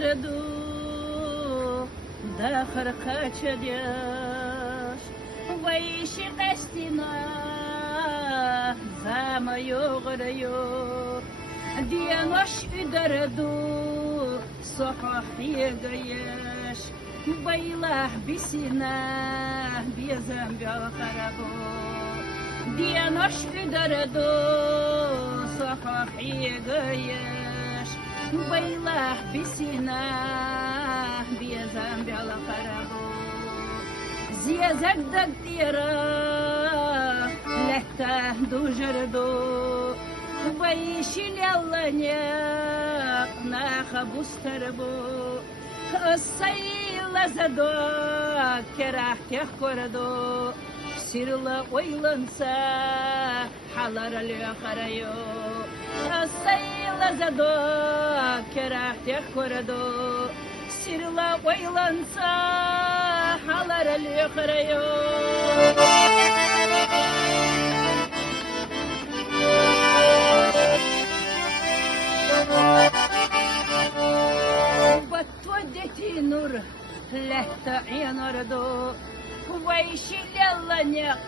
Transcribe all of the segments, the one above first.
دردو داخل قاچدیش ویشی قستینا زم یغریو دیانوش دردو صححی گیش بیله بسینا بیزم بیاخربو دیانوش دردو صححی گیش بیله بسینا بیزم بیاخربو زیزک دکتیرا لحته دو جردو ویشی لیالنیق نخ بستربو السیل زدو کرح که کردو سیرل ویلنسا حلر لیخریو السیل زدو کرح که کردو سیرل ویلنسا حلر لیخریو بتودتي نور لحت عينردو ويشي للنيق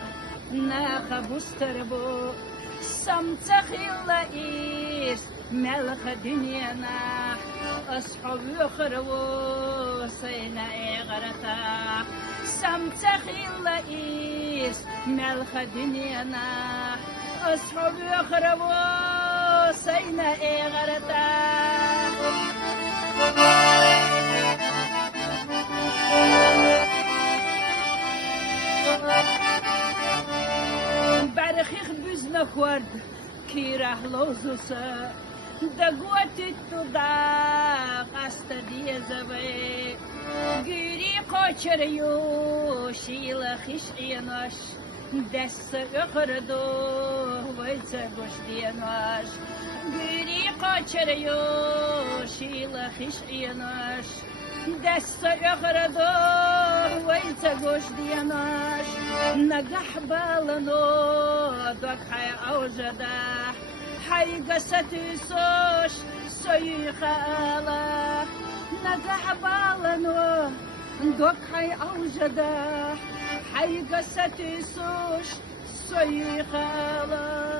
ناخ بستربو سمتخيل إيس ملخ دنيانا أصحاب يخربو سينا إغرتا سمتخيل إيس ملخ دنيانا أصحاب يخربو سينا إغرتا برخیخ بیز نخورد کی رهلوزوسا دگوتی تو دا قست دیزوی گیری قاچریو شیل خیش ایناش دست اخردو ویزه گوش دیناش گیری قاچریو شیل خیش ایناش دست اخردو ویزه گوش دیناش نگح بالنو دکحی اوجده حی قصتی سوش سویخ آلا نگح بالنو دکحی اوجده حی قصتی سوش سویخ آلا